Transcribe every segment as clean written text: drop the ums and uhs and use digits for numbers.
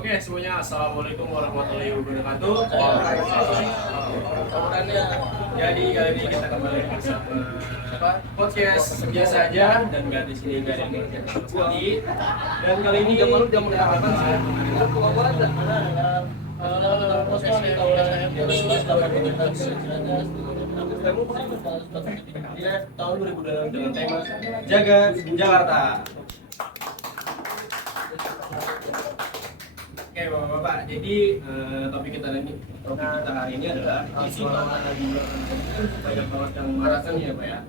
Oke, semuanya assalamualaikum warahmatullahi wabarakatuh. Jadi kali ini kita kembali bersama podcast biasa aja dan nggak di sini nggak ada yang berbeda sama sekali. Dan kali ini kita akan tahun 2026 dengan tema Jaga Jakarta. Oke bapak-bapak, jadi topik kita hari ini adalah isi pengamanan di bulan Ramadan. Banyak banget yang maraton ya pak ya.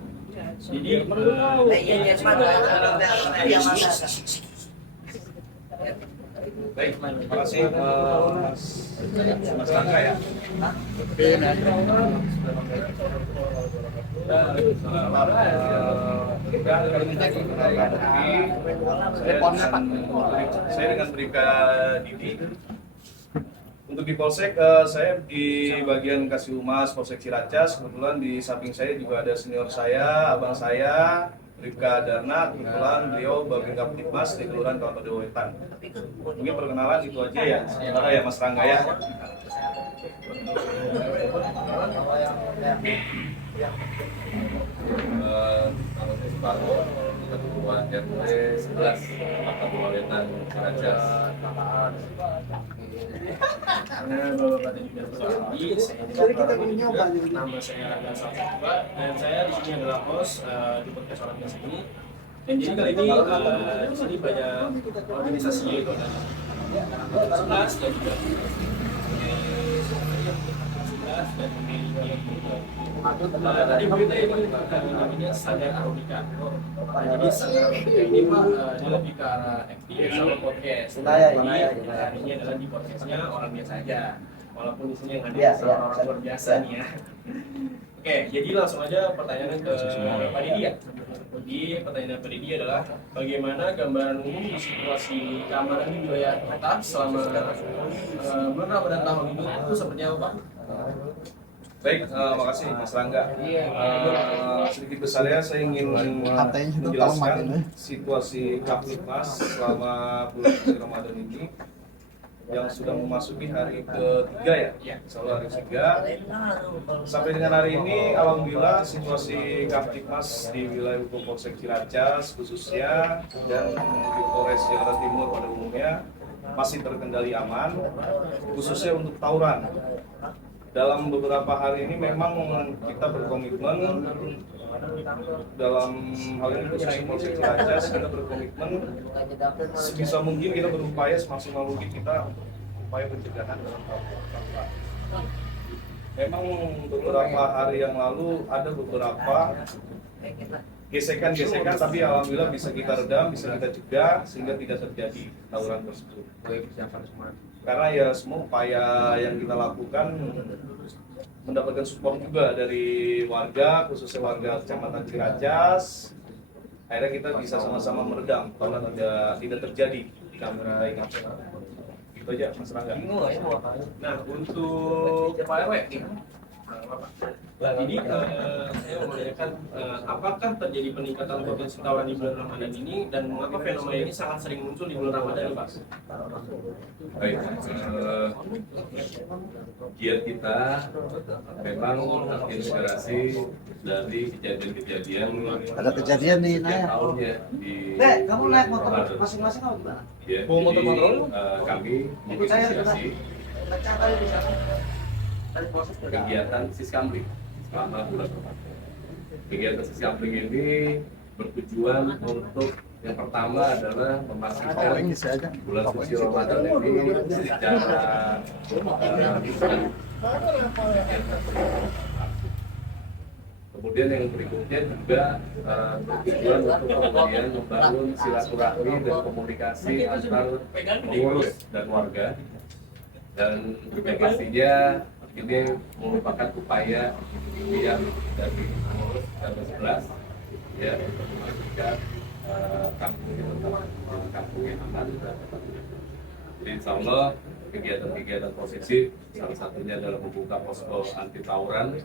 Jadi baik, terima kasih Mas Rangga ya. Saya dengan Bribka Didi. Untuk di Polsek, saya di bagian Kasih Humas Polsek Ciracas. Kebetulan di samping saya juga ada senior saya, abang saya, Bribka Darna. Kebetulan beliau bagian Kaptipmas di Kelurahan Kelapa Wetan. Mungkin perkenalan itu aja ya, sementara ya Mas Rangga ya. Ketua RT 11 Kelapa Wetan Ciracas. karena bapak-bapak tadi sudah berbagi, nama saya Rangga Salsabua dan saya di sini adalah host di podcast orang biasa ini. Dan jadi kali ini di sini banyak organisasi yaitu ada 11 dan juga 11 dan tadi berita ini namanya Sadar Aronika. Jadi Sadar Aronika ini dia lebih ke arah FTV sama podcast. Jadi hari ini adalah di podcastnya orang biasa aja. Walaupun di sini yang ada orang luar biasa nih ya. Oke, jadi langsung aja pertanyaan ke Pak Didi ya. Jadi pertanyaan Pak Didi adalah bagaimana gambaran umum situasi keamanan di wilayah kota selama bulan Ramadan tahun ini itu seperti apa Pak? Baik, makasih Mas Rangga. Sedikit besar ya, saya ingin menjelaskan situasi Kaptipmas selama bulan suci Ramadan ini yang sudah memasuki hari ketiga ya, selalu hari ketiga. Sampai dengan hari ini, alhamdulillah situasi Kaptipmas di wilayah hukum Polsek Ciracas khususnya dan di Polres Jakarta Timur pada umumnya masih terkendali aman, khususnya untuk tawuran. Dalam beberapa hari ini memang kita berkomitmen dalam hal ini khususnya Polsek Ciracas, kita berkomitmen sebisa mungkin kita berupaya semaksimal mungkin kita upaya pencegahan dalam tawuran. Memang beberapa hari yang lalu ada beberapa gesekan-gesekan, tapi alhamdulillah bisa kita redam, bisa kita cegah sehingga tidak terjadi tawuran tersebut. Karena ya semua upaya yang kita lakukan mendapatkan support juga dari warga, khususnya warga Kecamatan Ciracas. Akhirnya kita bisa sama-sama meredam tawuran tidak terjadi di kampung kita. Itu aja Mas Rangga. Nah untuk Pak RW jadi saya mau menanyakan apakah terjadi peningkatan potensi tawuran di bulan Ramadan ini dan mengapa fenomena ini sangat sering muncul di bulan Ramadan ini Pak? Baik, giat kita memang terinspirasi dari kejadian-kejadian Ada kejadian nih, setiap Naya. tahunnya di Kamu naik motor Ramadan. masing-masing atau gimana? Ya, Bawa motor jadi, patroli? kami Ikut saya, menginisiasi Baca kali di sana. Tadi proses kegiatan Siskambling selama bulan Ramadan. Kegiatan Siskambling ini bertujuan untuk yang pertama adalah memastikan bulan suci Ramadan ini secara kemudian yang berikutnya juga bertujuan untuk kemudian membangun silaturahmi dan komunikasi antar pengurus dan warga, dan pastinya ini merupakan upaya yang dari pengurus RT 11 ya untuk memastikan kampung itu tetap kampung yang aman dan tetap. Jadi insya Allah kegiatan-kegiatan positif salah satunya adalah membuka posko anti tawuran.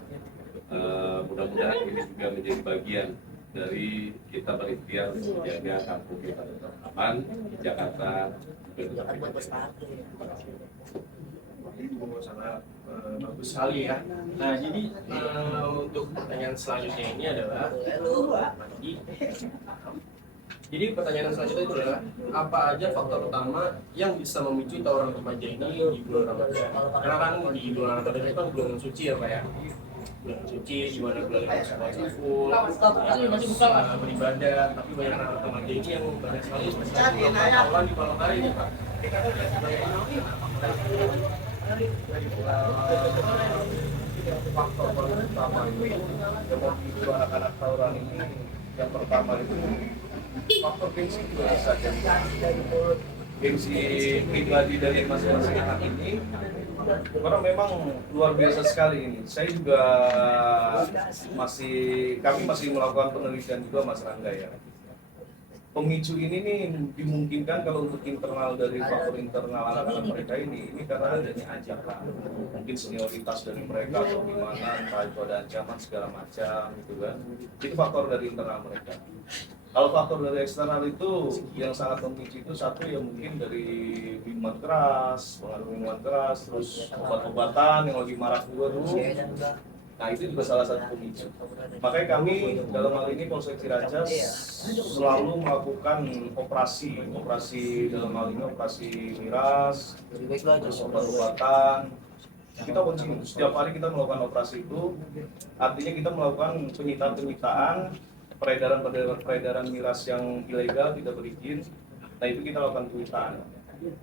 Mudah-mudahan ini juga menjadi bagian dari kita berikhtiar untuk menjaga kampung kita tetap aman di Jakarta juga tetap itu sangat bagus sekali ya. Nah jadi untuk pertanyaan selanjutnya ini adalah jadi pertanyaan selanjutnya itu adalah apa aja faktor utama yang bisa memicu tawuran remaja ini di bulan Ramadan? Karena kan di bulan Ramadan itu kan bulan suci ya Pak ya. Bulan suci di mana bulan yang full beribadah, tapi banyak anak remaja ini yang banyak sekali tawuran di malam hari ini Pak. Faktor paling utama itu yang memicu anak-anak tawuran ini, yang pertama itu faktor gengsi biasa, gengsi pribadi dari masing-masing anak ini, karena memang luar biasa sekali ini. Saya juga kami masih melakukan penelitian juga Mas Rangga ya. Pemicu ini nih dimungkinkan kalau untuk internal dari faktor internal anak-anak mereka ini karena adanya ajakan, mungkin senioritas dari mereka atau gimana, entah itu ada ancaman segala macam gitu kan. Itu faktor dari internal mereka. Kalau faktor dari eksternal itu yang sangat memicu itu satu ya mungkin dari minuman keras, pengaruh minuman keras, terus obat-obatan yang lagi marak juga tuh. Nah itu juga salah satu pemicu. Makanya kami dalam hal ini Polsek Ciracas selalu melakukan operasi dalam hal ini operasi miras, terus obat-obatan. Kita kontinu setiap hari kita melakukan operasi itu. Artinya kita melakukan penyitaan peredaran miras yang ilegal tidak berizin. Nah itu kita lakukan penyitaan.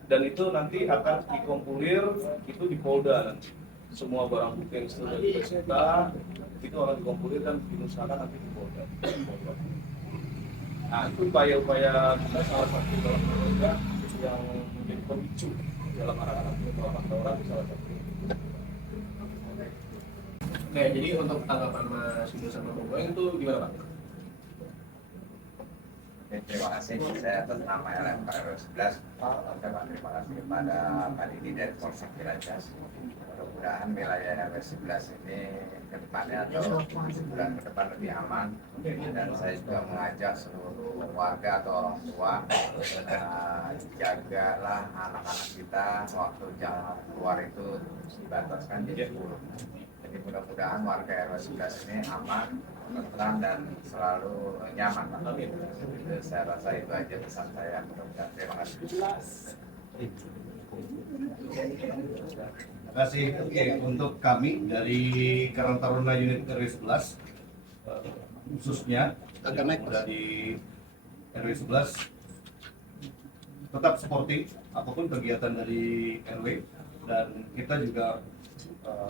Dan itu nanti akan dikompulir itu di Polda nanti. Semua barang bukti yang sudah disita itu akan dikompulir dan dimusnahkan nanti di Polda. Nah itu upaya-upaya kita salah satu dalam keluarga yang menjadi pemicu dalam anak-anak melakukan tawuran salah satu. Oke, jadi untuk tanggapan Mas Yunus sama Bang Boeng itu gimana Pak? Terima kasih. Saya atas nama LMK RW 11 mengucapkan terima kasih kepada Pak Didi dari Polsek Ciracas. Mudah-mudahan wilayah RW 11 ini ke depannya atau bulan ke depan lebih aman. Dan saya juga mengajak seluruh warga atau orang tua jagalah anak-anak kita waktu jam keluar itu dibataskan jadi 10. Jadi mudah-mudahan warga RW 11 ini aman, tenang dan selalu nyaman. Jadi saya rasa itu aja pesan saya. Mudah-mudahan terima kasih. Terima kasih. Oke, untuk kami dari Karang Taruna Unit RW 11 khususnya dari RW 11 tetap sportif apapun kegiatan dari RW dan kita juga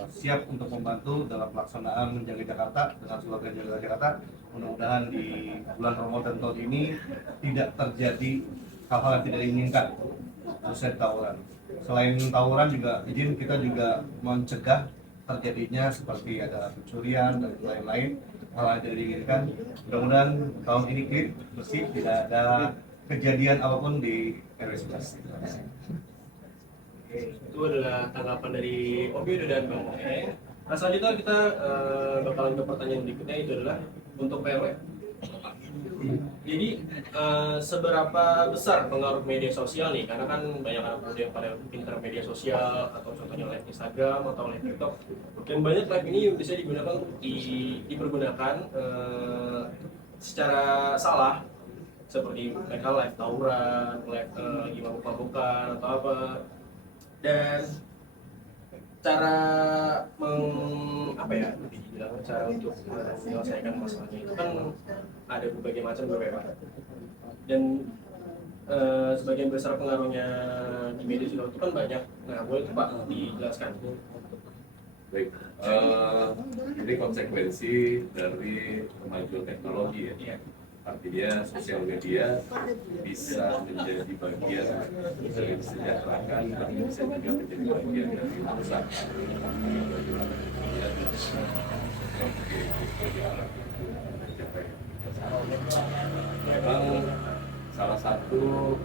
siap untuk membantu dalam pelaksanaan menjaga Jakarta dengan slogan Jaga Jakarta. Mudah-mudahan di bulan Ramadan tahun ini tidak terjadi hal-hal yang tidak diinginkan usai tawuran. Selain tawuran juga izin kita juga mencegah terjadinya seperti ada pencurian dan lain-lain hal yang tidak diinginkan. Mudah-mudahan tahun ini clean, bersih, tidak ada kejadian apapun di RW 11. Itu adalah tanggapan dari Om Yudo dan Bang Boeng. Nah selanjutnya kita bakalan ke pertanyaan berikutnya itu adalah untuk PRW. Jadi seberapa besar pengaruh media sosial nih? Karena kan banyak anak muda yang pada pintar media sosial atau contohnya live Instagram atau live TikTok. Dan banyak live ini bisa digunakan dipergunakan secara salah, seperti mereka live tawuran, live lagi mabuk-mabukan atau apa. Dan cara cara untuk menyelesaikan masalahnya itu kan ada berbagai macam beberapa. Dan sebagian besar pengaruhnya di media sosial itu kan banyak. Nah, boleh tuh Pak dijelaskan? Baik, ini konsekuensi dari kemajuan teknologi ya. Iya. Artinya sosial media bisa menjadi bagian dari kesejahteraan, tapi bisa juga menjadi bagian dari merusak. Memang salah satu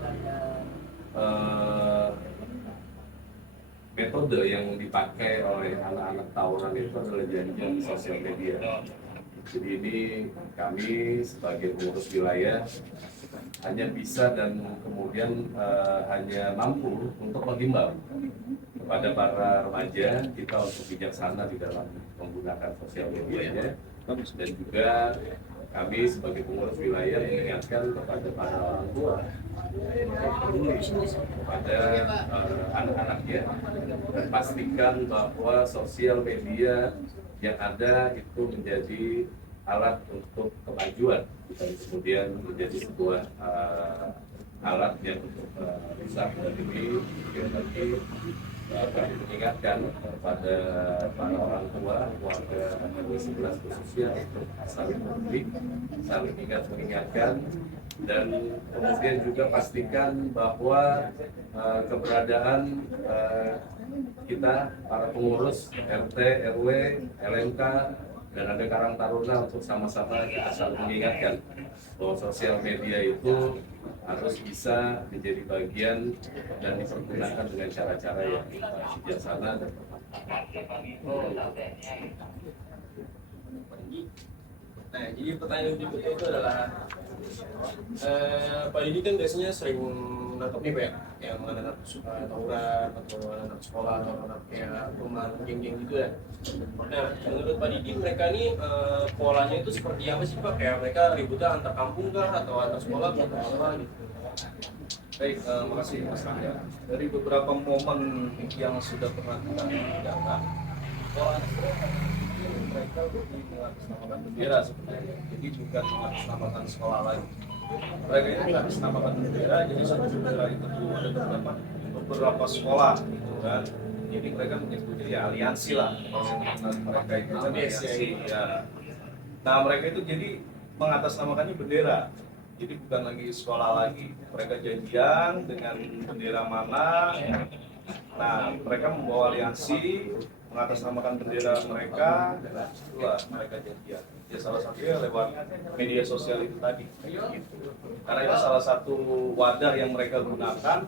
metode yang dipakai oleh anak-anak tawuran itu adalah jaringan sosial media. Jadi ini kami sebagai pengurus wilayah hanya bisa dan kemudian hanya mampu untuk menghimbau kepada para remaja kita untuk bijaksana di dalam menggunakan sosial medianya, dan juga kami sebagai pengurus wilayah mengingatkan kepada para orang tua kepada anak-anaknya, dan pastikan bahwa sosial media yang ada itu menjadi alat untuk kemajuan, dan kemudian menjadi sebuah alat yang untuk bisa menjadi lagi kami mengingatkan kepada para orang tua warga RW 11 khususnya untuk saling peduli, saling mengingatkan, dan kemudian juga pastikan bahwa keberadaan kita para pengurus RT, RW, LMK, dan ada Karang Taruna untuk sama-sama kita saling mengingatkan bahwa sosial media itu harus bisa menjadi bagian dan dipergunakan dengan cara-cara yang bijaksana dan Nah, jadi pertanyaan berikutnya itu adalah Pak Didi kan biasanya sering nangkep nih Pak ya, yang anak-anak suka tawuran atau anak sekolah atau anak kayak rumah geng-geng gitu ya. Nah, menurut Pak Didi mereka ini polanya itu seperti apa sih Pak? Kayak mereka ributnya antar kampung kah atau antar sekolah atau apa gitu? Baik, makasih Mas Rangga. Dari beberapa momen yang sudah pernah kita data, mereka lebih mengatasnamakan bendera sebenarnya. Jadi bukan mengatasnamakan sekolah lagi. Mereka itu mengatasnamakan bendera, jadi satu bendera itu ada beberapa sekolah gitu kan. Jadi mereka menyebutnya ya aliansi lah. Kalau mereka itu kan aliansi ya. Nah mereka itu jadi mengatasnamakannya bendera. Jadi bukan lagi sekolah lagi. Mereka janjian dengan bendera mana. Nah mereka membawa aliansi, mengatasnamakan bendera mereka, dan itulah mereka janjian. Ya salah satunya lewat media sosial itu tadi. Gitu. Karena itu salah satu wadah yang mereka gunakan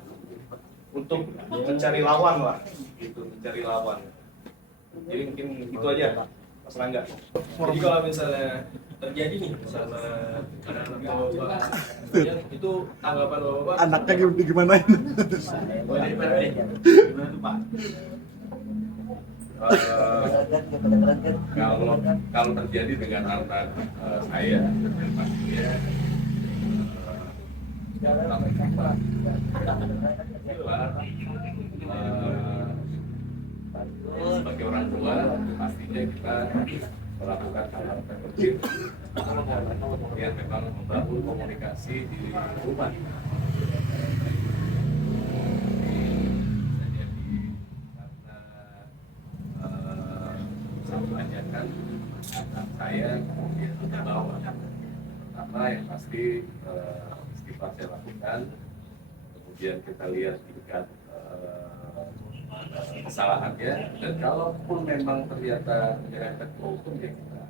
untuk mencari lawan lah, gitu, mencari lawan. Jadi mungkin itu aja, Mas Rangga. Jadi kalau misalnya terjadi nih sama anak-anak bapak, itu tanggapan bapak? Anaknya gimana? Boleh Pak? Gimana tuh Pak? kalau terjadi dengan anak saya, pastinya sebagai orang tua pastinya kita melakukan hal-hal terkecil yang memang membangun komunikasi di rumah. Ajakan anak saya kemudian kita bawa. Pertama yang pasti istighfar saya lakukan, kemudian kita lihat tingkat kesalahannya, dan kalaupun memang ternyata menyerempet ke hukum ya kita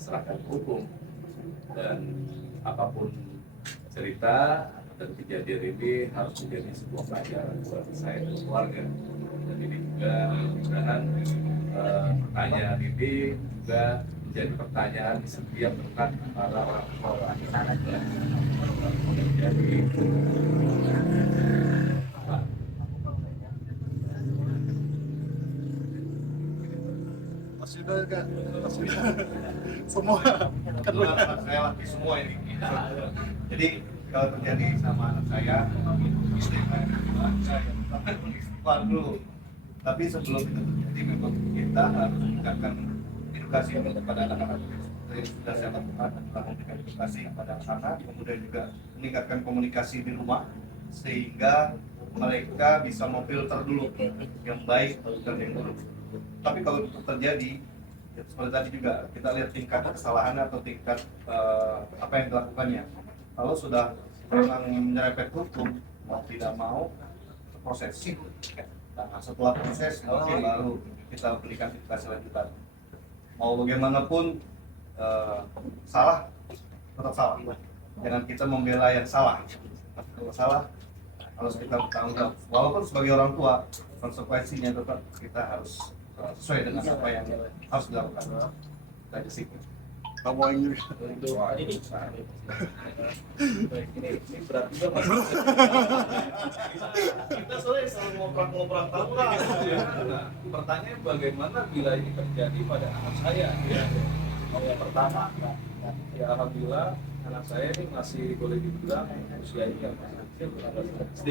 serahkan ke hukum. Dan apapun cerita dan kejadian ini harus menjadi sebuah pelajaran buat saya dan keluarga. Dan ini juga mudah-mudahan pertanyaan ini juga menjadi pertanyaan di setiap tempat para orang tua. Jadi Semua Anak saya laki semua ini. Jadi kalau terjadi sama anak saya, istri saya istighfar dulu. Tapi sebelum itu terjadi, memang kita harus meningkatkan edukasi kepada anak-anak. Yang sudah saya lakukan adalah memberikan edukasi kepada anak, kemudian juga meningkatkan komunikasi di rumah, sehingga mereka bisa memfilter dulu yang baik dan yang buruk. Tapi kalau itu terjadi, ya seperti tadi juga kita lihat tingkat kesalahan atau tingkat apa yang dilakukannya. Kalau sudah memang menyerempet hukum, mau tidak mau proses. Nah, setelah proses baru kita berikan edukasi lanjutan. Mau bagaimanapun salah tetap salah. Jangan kita membela yang salah. Kalau salah harus kita bertanggung jawab. Walaupun sebagai orang tua, konsekuensinya tetap kita harus sesuai dengan apa yang harus dilakukan. Kita sih. Untuk ini ini berat juga mas. Kita soalnya selalu ngoprek-ngoprek tahu lah. Nah, pertanyaan bagaimana bila ini terjadi pada anak saya? Ya. Yang pertama, ya alhamdulillah anak saya ini masih boleh dibilang usianya yang masih kecil, SD,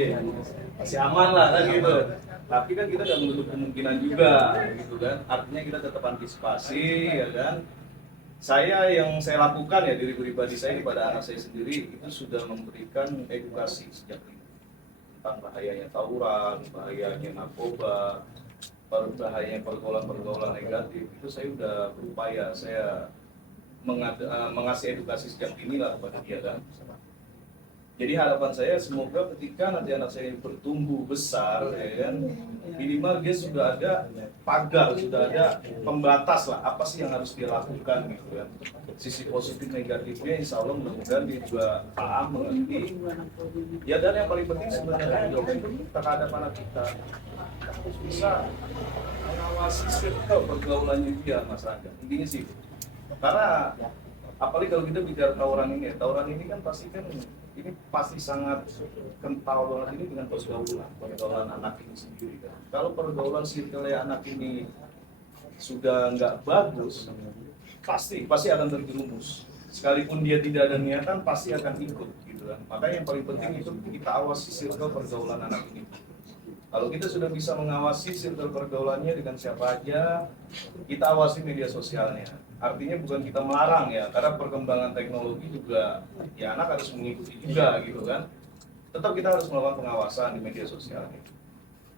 masih aman lah kan gitu. Tapi kan kita nggak menutup kemungkinan juga, gitu kan. Artinya kita tetap antisipasi, ya kan. Yang saya lakukan ya diri pribadi saya kepada anak saya sendiri itu sudah memberikan edukasi sejak dini tentang bahayanya tawuran, bahayanya narkoba, bahayanya pergaulan-pergaulan negatif. Itu saya sudah berupaya saya mengasih edukasi sejak dini lah kepada dia kan. Jadi harapan saya semoga ketika nanti anak saya bertumbuh besar, ya kan, minimal dia sudah ada pagar, sudah ada pembatas lah apa sih yang harus dia lakukan gitu kan. Sisi positif negatifnya insya Allah mudah-mudahan dia juga paham, mengerti. Ya dan yang paling penting sebenarnya terhadap anak kita bisa mengawasi circle pergaulannya dia Mas Rangga. Intinya sih, karena apalagi kalau kita bicara tawuran ini kan pasti kan ini pasti sangat kental banget ini dengan pergaulan anak ini sendiri kan. Kalau pergaulan circle anak ini sudah nggak bagus, pasti akan terjerumus. Sekalipun dia tidak ada niatan, pasti akan ikut gitu kan. Makanya yang paling penting itu kita awasi circle pergaulan anak ini. Kalau kita sudah bisa mengawasi circle pergaulannya dengan siapa aja, kita awasi media sosialnya. Artinya bukan kita melarang ya, karena perkembangan teknologi juga, ya anak harus mengikuti juga gitu kan. Tetap kita harus melakukan pengawasan di media sosialnya.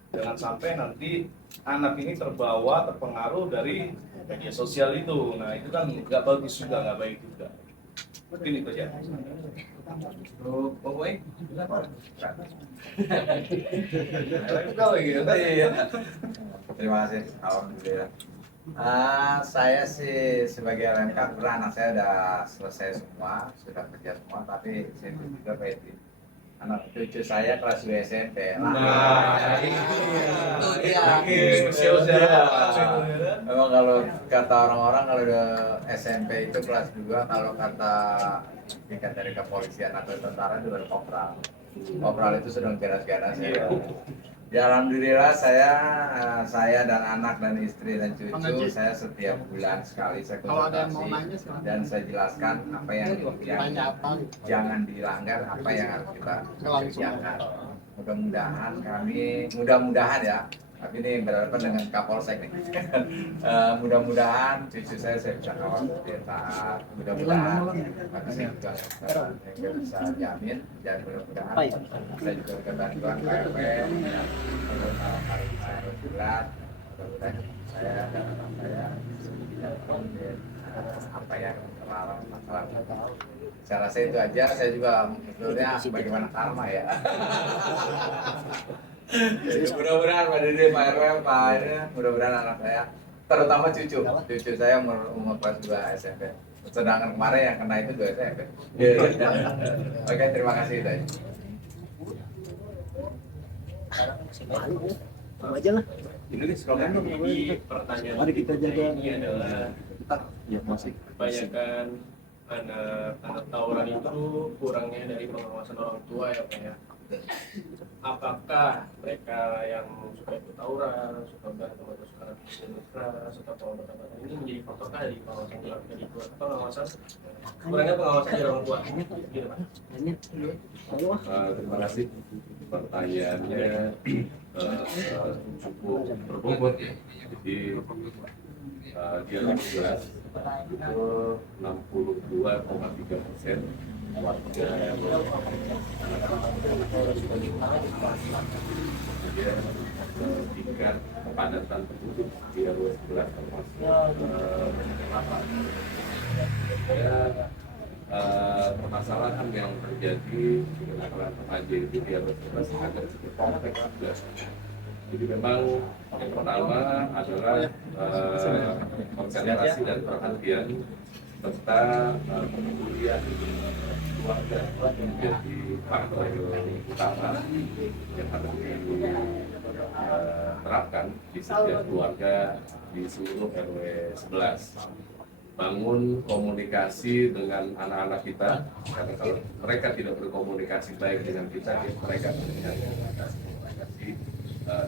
Jangan sampai nanti anak ini terpengaruh dari media sosial itu. Nah itu kan nggak bagus juga, nggak baik juga. Mungkin itu aja. Boy, terima kasih. Alhamdulillah. Saya sih sebagai LMK, anak saya udah selesai semua, sudah kerja semua, tapi saya juga pede. Anak cucu saya kelas 2 SMP. Itu dia. Memang kalau kata orang-orang kalau udah SMP itu kelas 2, kalau kata tingkat dari kepolisian atau tentara itu udah kopral. Kopral itu sedang ganas-ganas ya. Ya alhamdulillah saya dan anak dan istri dan cucu saya setiap bulan sekali saya konsultasi dan saya jelaskan apa yang jangan dilanggar, apa yang harus kita kerjakan. Mudah-mudahan ya, tapi ini berhadapan dengan Kapolsek nih. Mudah-mudahan cucu saya bisa kawal seperti taat. Mudah-mudahan saya juga bisa jamin dan mudah-mudahan saya juga kebantuan PRW untuk hari saya berjurat. Mudah-mudahan saya dan anak saya tidak komplain apa yang terlarang masalah. Saya rasa itu aja. Saya juga sebetulnya bagaimana karma ya. Jadi mudah-mudahan Pak Dede, Pak RW, Pak ini, mudah-mudahan anak saya, terutama cucu saya umur kelas 2 SMP. Sedangkan kemarin yang kena itu 2 SMP. Oke, terima kasih itu aja. aja lah. Ini pertanyaan Mari kita jaga. ini adalah Ya masih. kebanyakan anak tawuran itu kurangnya dari pengawasan orang tua ya Pak ya. Apakah mereka yang suka ikut tawuran, suka berantem atau suka keras, suka obat-obatan ini menjadi faktor dari pengawasan dari pengawasan kurangnya pengawasan dari orang tua gitu Pak? Terima kasih pertanyaannya cukup berbobot ya. Jadi dia jelas itu 62,3% warga kemudian tingkat kepadatan penduduk di RW 11 termasuk permasalahan yang terjadi di kenakalan remaja itu di RW 11 agak cukup kompleks juga. Jadi memang yang pertama adalah konsentrasi dan perhatian serta kepedulian keluarga menjadi faktor utama yang harus diterapkan di setiap keluarga di seluruh RW 11. bangun komunikasi dengan anak-anak kita, karena kalau mereka tidak berkomunikasi baik dengan kita, mereka punya komunikasi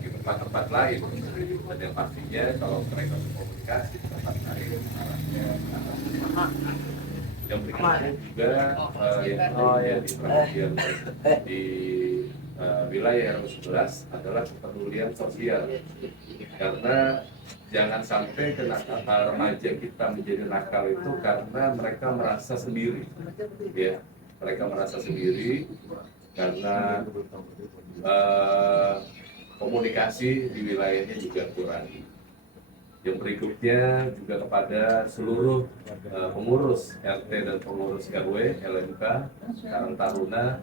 di tempat-tempat lain. Dan yang pastinya kalau mereka berkomunikasi di tempat lain, yang berikutnya juga yang diperhatikan di wilayah RW 11 adalah kepedulian sosial, karena jangan sampai remaja kita menjadi nakal itu karena mereka merasa sendiri, ya, mereka merasa sendiri karena komunikasi di wilayahnya juga kurang. Yang berikutnya juga kepada seluruh pengurus RT dan pengurus RW, LMK, Karang Taruna,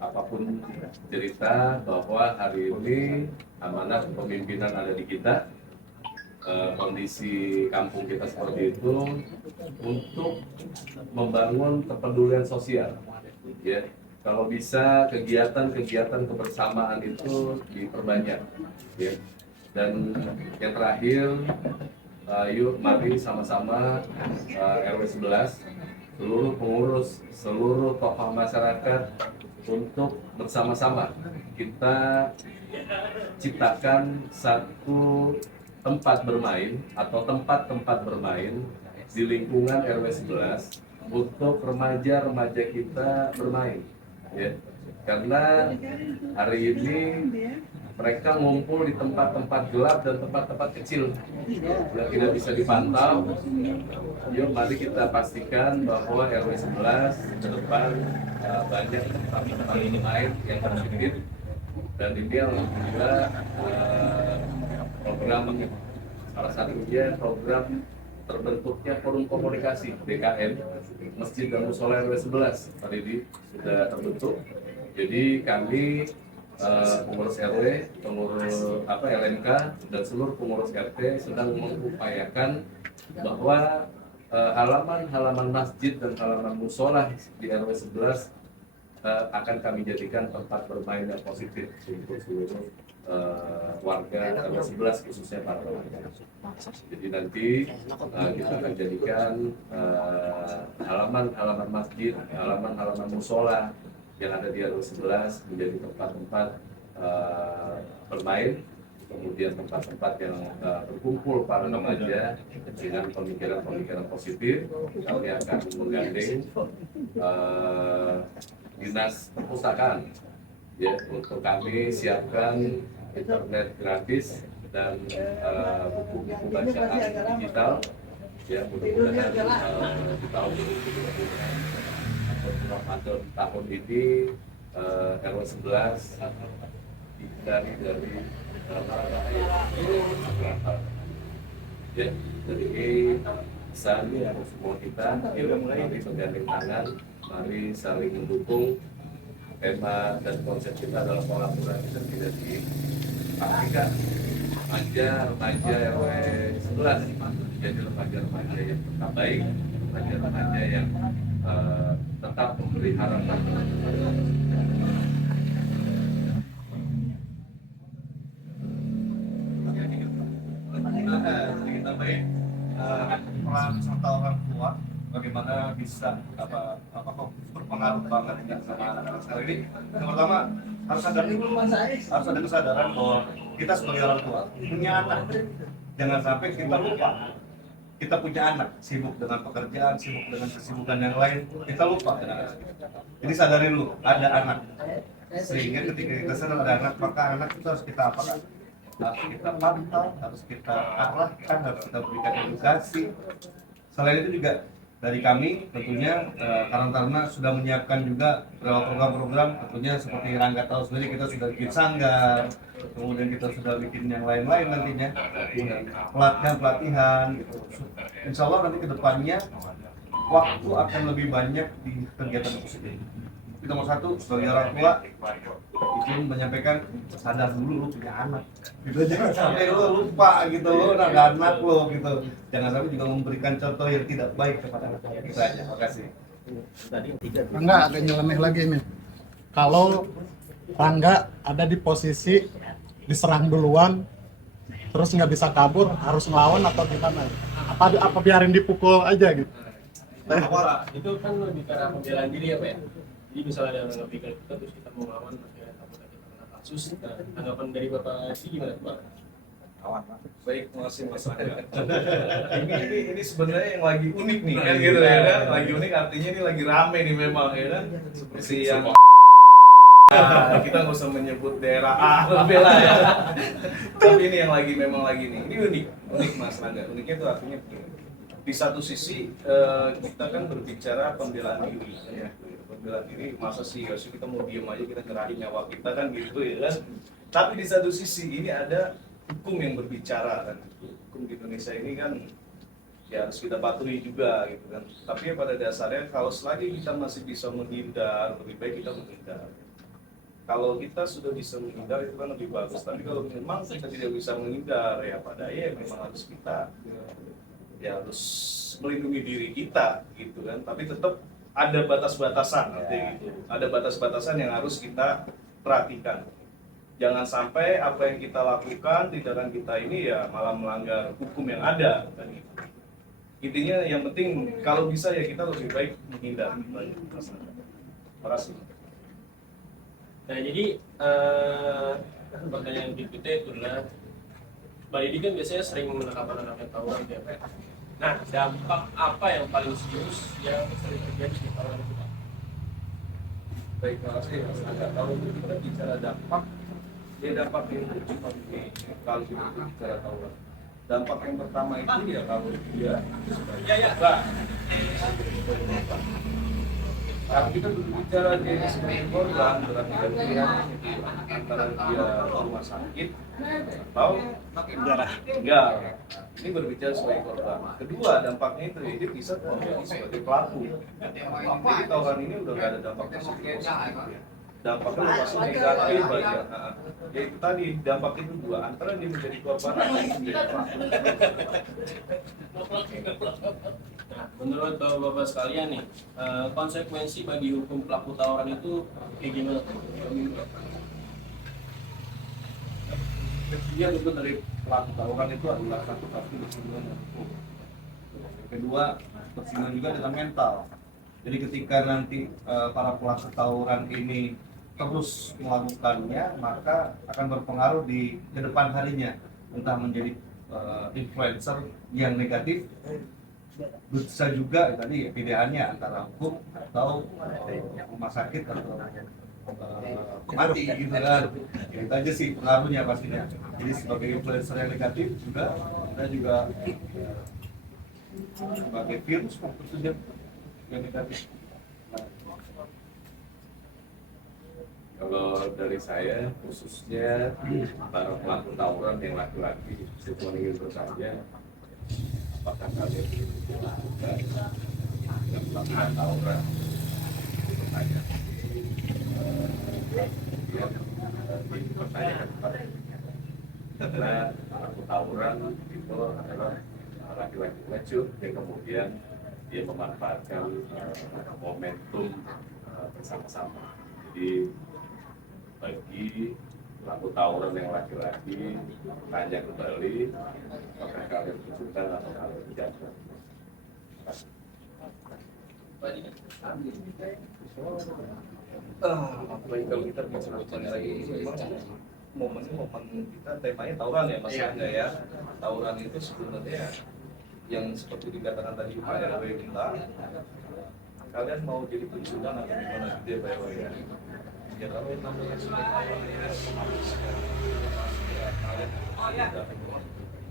apapun cerita bahwa hari ini amanat kepemimpinan ada di kita, kondisi kampung kita seperti itu, untuk membangun kepedulian sosial. Ya, kalau bisa kegiatan-kegiatan kebersamaan itu diperbanyak. Ya. Dan yang terakhir, yuk mari sama-sama RW 11, seluruh pengurus, seluruh tokoh masyarakat untuk bersama-sama kita ciptakan satu tempat bermain atau tempat-tempat bermain di lingkungan RW 11 untuk remaja-remaja kita bermain, ya. Karena hari ini mereka ngumpul di tempat-tempat gelap dan tempat-tempat kecil yang tidak bisa dipantau. Yuk mari kita pastikan bahwa RW 11 ke depan banyak tempat-tempat bermain yang tersedia, dan ini juga program, salah satunya program terbentuknya forum komunikasi DKM Masjid dan Musola RW 11 tadi sudah terbentuk. Jadi kami pengurus RW, pengurus LMK dan seluruh pengurus RT sedang mengupayakan bahwa halaman-halaman masjid dan halaman musola di RW 11 akan kami jadikan tempat bermain yang positif untuk seluruh warga RW 11, khususnya para remaja. Jadi nanti kita akan jadikan halaman-halaman masjid, halaman-halaman musola yang ada di RW 11 menjadi tempat-tempat bermain, kemudian tempat-tempat yang berkumpul para remaja dengan pemikiran-pemikiran positif. Kami akan menggandeng dinas perpustakaan, ya, untuk kami siapkan internet gratis dan buku-buku bacaan digital, ya, mudah-mudahan di tahun 2020 atau tahun ini RW 11 dihindari dari ya, jadi pesan untuk semua kita, mari bergandeng tangan, mari saling mendukung. Tema dan konsep kita adalah kolaborasi dan tidak dipaktikan. Remaja RW 11 jadi remaja-remaja yang tetap baik, remaja-remaja yang tetap memberi harapan. Sedikit tambahin peran serta orang tua bagaimana bisa berpengaruh banget dengan sama anak-anak sekarang ini. Yang pertama harus ada kesadaran bahwa kita sebagai orang tua punya anak. Jangan sampai kita lupa kita punya anak, sibuk dengan pekerjaan, sibuk dengan kesibukan yang lain, kita lupa dengan anak. Jadi sadari dulu ada anak, sehingga ketika kita sadar ada anak, maka anak itu harus kita apakan? Harus kita pantau, harus kita arahkan, harus kita berikan edukasi. Selain itu juga dari kami tentunya Karang Taruna sudah menyiapkan juga beberapa program-program, tentunya seperti Rangga tahu sendiri, kita sudah bikin sanggar, kemudian kita sudah bikin yang lain-lain nantinya, pelatihan gitu. Insya Allah nanti kedepannya waktu akan lebih banyak di kegiatan positif. Itu nomor satu, sebagai orang tua izin menyampaikan, sadar dulu lu punya anak gitu, jangan sampai lu lupa gitu, lu ada anak lu gitu, jangan sampai juga memberikan contoh yang tidak baik kepada anak kita aja. Terima kasih. Enggak, ada nyeleneh lagi nih. Kalau Rangga ada di posisi diserang duluan terus nggak bisa kabur, harus ngelawan atau gimana? apa biarin dipukul aja gitu. Pak, itu kan lebih ke arah pembelaan diri ya Pak ya? Jadi misalnya ada orang nge-begal kita terus kita mau lawan akhirnya takut kita kena kasus. Nah, tanggapan dari Bapak sih gimana Pak? Kawan, Pak. Baik, makasih Mas Angga. ini sebenarnya yang lagi unik nih kan gitu ya kan. Lagi unik artinya ini lagi rame nih memang ya kan. Seperti yang kita nggak usah menyebut daerah A lebih lah ya. Tapi ini yang memang lagi nih. Ini unik Mas Angga. Uniknya itu artinya begini. Di satu sisi kita kan berbicara pembelaan diri ya. Pembelaan diri masa sih kita mau diem aja kita nyerahin nyawa kita kan gitu ya kan. Tapi di satu sisi ini ada hukum yang berbicara kan. Hukum di Indonesia ini kan ya harus kita patuhi juga gitu kan. Tapi ya pada dasarnya kalau selagi kita masih bisa menghindar, lebih baik kita menghindar. Kalau kita sudah bisa menghindar itu kan lebih bagus. Tapi kalau memang kita tidak bisa menghindar ya pada ya memang harus kita ya harus melindungi diri kita gitu kan. Tapi tetap ada batas-batasan nanti gitu. Ada batas-batasan yang harus kita perhatikan. Jangan sampai apa yang kita lakukan, tindakan kita ini ya malah melanggar hukum yang ada kan gitu. Intinya yang penting kalau bisa ya kita lebih baik menghindar. Terima kasih. Nah jadi pertanyaan berikutnya itu adalah Mbak Didi kan biasanya sering menangkap anak yang tawuran ya Pak. Nah dampak apa yang paling serius yang sering terjadi di tawuran itu Pak? Baik, terima kasih. Agak tahu kita bicara dampak. Ya dampak yang kalau kita bicara tawuran. Dampak yang pertama itu ya kalau dia kalau kita berbicara dia sebagai korban berarti kan dia antara dia rumah sakit atau enggak. Ini berbicara sebagai korban. Kedua dampaknya itu dia bisa menjadi sebagai pelaku. Jadi tawuran ini udah gak ada dampak positif. Dampaknya pasti negatif aja. Ya itu tadi dampak itu dua, antara dia menjadi korban atau menjadi pelaku. Nah, menurut Bapak sekalian nih, konsekuensi bagi hukum pelaku tawuran itu kayak gimana? Dia tentu dari pelaku tawuran itu adalah satu pasti bersinggungan dengan hukum. Kedua, bersinggungan juga dengan mental. Jadi ketika nanti para pelaku tawuran ini terus melakukannya, maka akan berpengaruh di kedepan harinya, entah menjadi influencer yang negatif, bisa juga tadi pilihannya antara hukum atau rumah sakit atau mati gitu kan. Ya, itu aja sih pengaruhnya pastinya. Jadi sebagai influencer yang negatif juga kita juga sebagai virus maksudnya yang negatif. Kalau dari saya khususnya para pelaku tawuran yang laki-laki, saya cuma ingin bertanya, apakah kalian melakukan yang melakukan tawuran? Pertanyaan yang dipertanyakan kepada karena pelaku tawuran itu adalah laki-laki mature yang kemudian dia memanfaatkan momentum bersama-sama. Jadi bagi pelaku tawuran yang laki-laki tanya kembali apakah kalian butuhkan atau kalian tidak. Baik, kalau kita bicara lagi memang momen kita temanya tawuran ya Mas Angga ya. Tawuran itu sebenarnya yang seperti dikatakan tadi Pak RW kita, kalian mau jadi pensiunan atau gimana gitu ya Pak RW ya? Ya kalau namanya sudah tawuran ya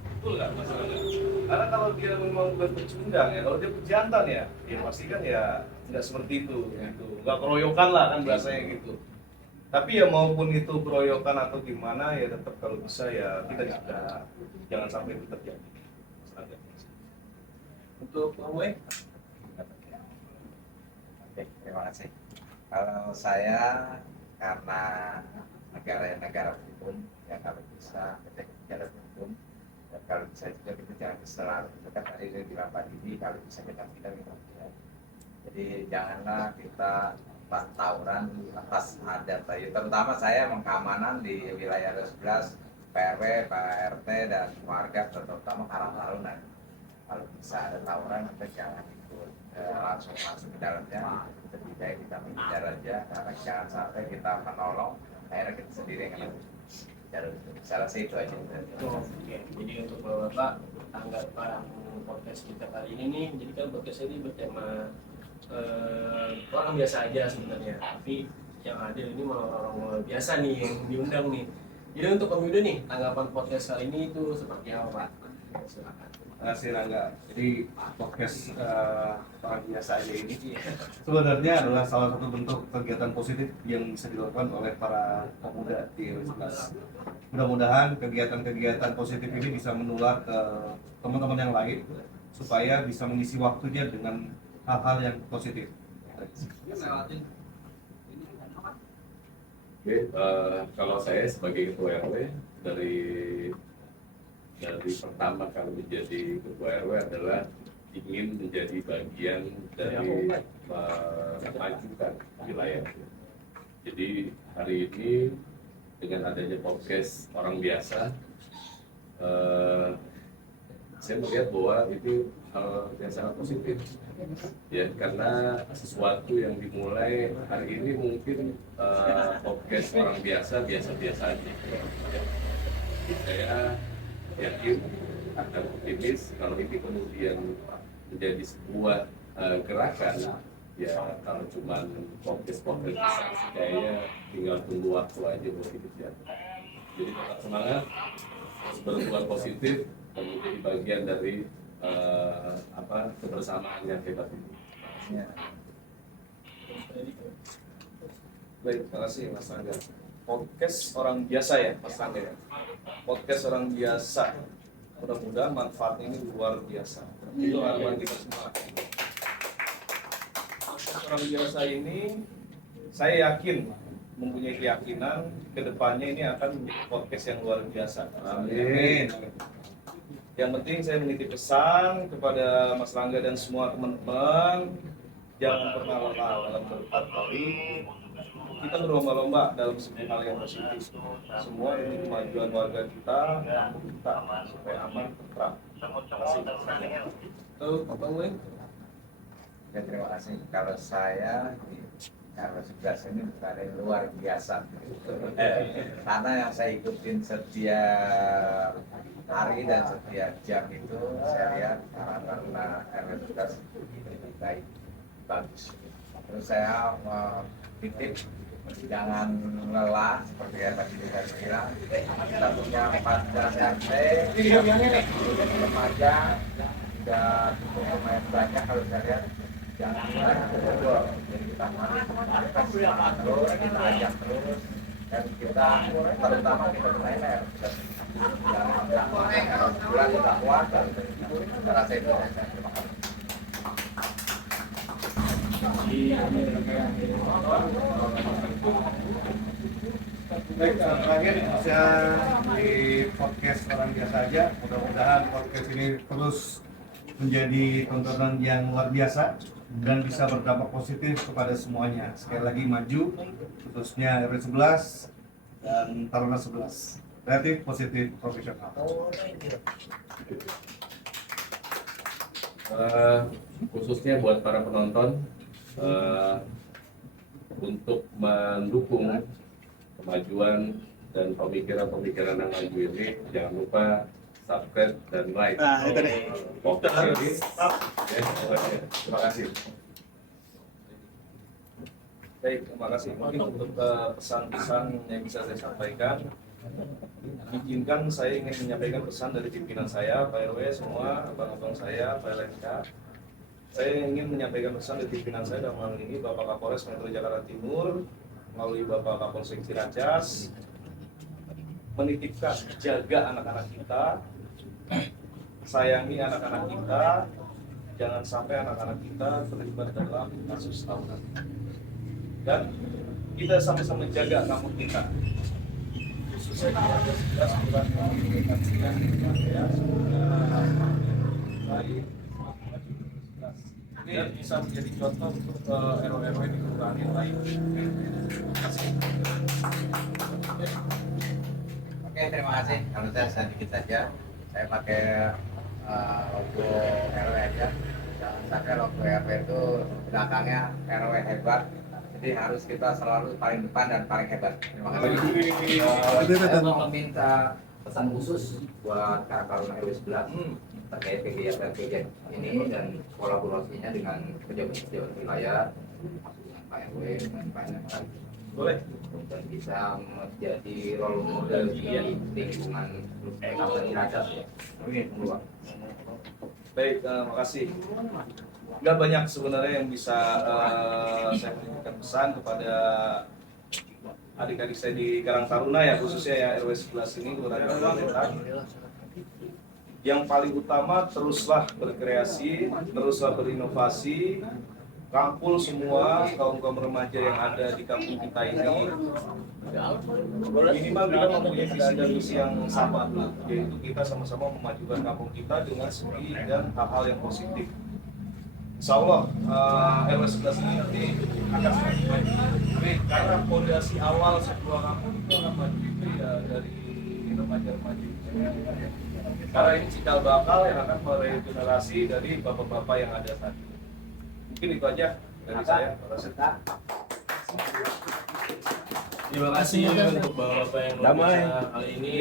betul nggak Mas Angga? Karena kalau dia memang berpecundang ya, kalau dia pejantan ya, ya pasti kan ya nggak seperti itu gitu, nggak keroyokan lah kan bahasanya gitu. Tapi ya maupun itu keroyokan atau gimana ya tetap kalau bisa ya kita jaga, jangan sampai itu terjadi. Untuk Pak Oke, terima kasih. Kalau saya karena negara hukum, ya kalau bisa kita negara hukum, dan kalau bisa juga kita jangan selalu dekat tadi dari bilang Pak Didi, kalau bisa kita tidak. Jadi janganlah kita tawuran atas adat, terutama saya mengkeamanan di wilayah 11, PRW, Pak RT dan warga terutama Karang Taruna. kalau bisa ada tawaran kita jangan ikut langsung masuk ke dalamnya, lebih baik kita menghindar aja, karena jangan sampai kita menolong akhirnya kita sendiri yang kena jalur itu. Saya rasa itu aja. Oke, jadi untuk Bapak tanggapan podcast kita kali ini nih, jadi kan podcast ini bertema orang biasa aja sebenarnya, tapi yang ada ini malah orang-orang biasa nih yang diundang nih. Jadi untuk Om Yudo nih, tanggapan podcast kali ini itu seperti apa Pak? Silakan. Terima kasih Rangga. Jadi podcast orang biasa aja ini sebenarnya adalah salah satu bentuk kegiatan positif yang bisa dilakukan oleh para pemuda di RW 11. Mudah-mudahan kegiatan-kegiatan positif ini bisa menular ke teman-teman yang lain supaya bisa mengisi waktunya dengan hal-hal yang positif. Oke, kalau saya sebagai ketua RW dari pertama kali menjadi ketua RW adalah ingin menjadi bagian dari memajukan wilayah. Jadi hari ini dengan adanya podcast orang biasa, saya melihat bahwa itu hal yang sangat positif. Ya, karena sesuatu yang dimulai hari ini mungkin podcast orang biasa aja. Saya yakin akan optimis kalau ini kemudian menjadi sebuah gerakan. Ya kalau cuma podcast besar kayaknya tinggal tunggu waktu aja buat hidup ya. Jadi tetap semangat, berbuat positif dan menjadi bagian dari kebersamaan yang hebat ini. Baik, terima kasih Mas Rangga. Podcast orang biasa ya, Mas Rangga ya. Podcast orang biasa. Mudah-mudahan manfaatnya ini luar biasa. Itu harapan kita semua. Podcast orang biasa ini, saya yakin, mempunyai keyakinan kedepannya ini akan menjadi podcast yang luar biasa. Amin. Yang penting saya menitip pesan kepada Mas Rangga dan semua teman-teman, jangan pernah lelah dalam berpatri. Kita berlomba-lomba dalam sebuah hal yang positif. Semua demi kemajuan warga kita, kampung kita supaya aman, tentram. Terima kasih. Bang Weng? Ya, terima kasih. Kalau saya di RW 11 ini bukan yang luar biasa. Karena yang saya ikutin setiap hari dan setiap jam itu saya lihat karena RW 11 lebih baik, bagus. Terus saya titip jangan lelah seperti yang tadi kita bilang. Kita punya 14 RT, remaja dan lumayan banyak kalau saya lihat. Jangan berubah, jadi kita terus, kita ajak terus, dan kita terutama kita bermain bulan kita kuat dan kita rasa itu saja. Terima kasih. Baik, terakhir bisa di podcast orang biasa aja. Mudah-mudahan podcast ini terus menjadi tontonan yang luar biasa dan bisa berdampak positif kepada semuanya. Sekali lagi maju, khususnya RW 11 dan Taruna 11. Kreatif, positif, profesional. Khususnya buat para penonton, untuk mendukung kemajuan dan pemikiran-pemikiran yang maju ini, jangan lupa subscribe dan like. Nah, itu deh. Podcast ini. Terima kasih. Baik, terima kasih. Mungkin untuk pesan-pesan yang bisa saya sampaikan, izinkan saya ingin menyampaikan pesan dari pimpinan saya, Pak RW, semua abang-abang saya, Pak LNK. Saya ingin menyampaikan pesan dari pimpinan saya dalam hal ini Bapak Kapolres Metro Jakarta Timur melalui Bapak Kapolsek Ciracas, menitipkan jaga anak-anak kita, sayangi anak-anak kita, jangan sampai anak-anak kita terlibat dalam kasus tawuran. Dan kita sama-sama jaga kampung kita. Khususnya di RW 11 bulan komunikasinya ya, baik. Ini bisa menjadi contoh untuk RW-RW di kelurahan yang lain. Terima kasih. Oke, terima kasih. Kalau saya sedikit saja, saya pakai logo RW aja. Jangan sampai logo RW itu belakangnya RW hebat. Jadi harus kita selalu paling depan dan paling hebat. Terima kasih. Saya mau meminta pesan khusus buat Kakak Taruna RW 11 terkait kegiatan ini dan kolaborasinya dengan pejabat-pejabat wilayah, dengan Pak RW dan Pak RT. Boleh. Dan bisa menjadi role model di lingkungan kawasan Ciracas ya. Baik, makasih. Nggak banyak sebenarnya yang bisa saya berikan pesan kepada adik-adik saya di Karang Taruna ya, khususnya ya RW 11 ini, Kelurahan Panjaitan. Yang paling utama, teruslah berkreasi, teruslah berinovasi, rangkul semua kaum-kaum remaja yang ada di kampung kita ini. Minimal kita mempunyai visi dan misi yang sama, yaitu kita sama-sama memajukan kampung kita dengan segi dan hal-hal yang positif. Insya Allah RW 11 ini nanti akan semakin maju. Tapi karena fondasi awal sebuah kampung itu akan maju itu ya dari remaja-remaja. Karena ini cikal bakal yang akan meregenerasi dari bapak-bapak yang ada saat ini. Mungkin itu aja dari saya. Terima kasih untuk bapak-bapak yang luar biasa kali ini.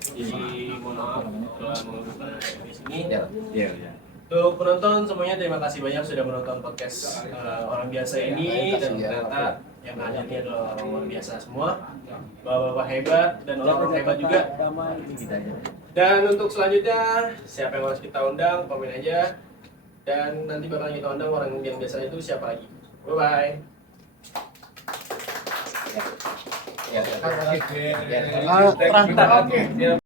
Jadi mohon maaf telah mengganggu di sini. Untuk penonton semuanya terima kasih banyak sudah menonton podcast orang biasa ini, dan ternyata yang hadir ini adalah orang luar biasa semua, bapak-bapak hebat dan orang hebat juga. Dan untuk selanjutnya siapa yang harus kita undang komen aja, dan nanti bakal kita undang orang yang biasa itu siapa lagi. Bye bye. Terang-terang.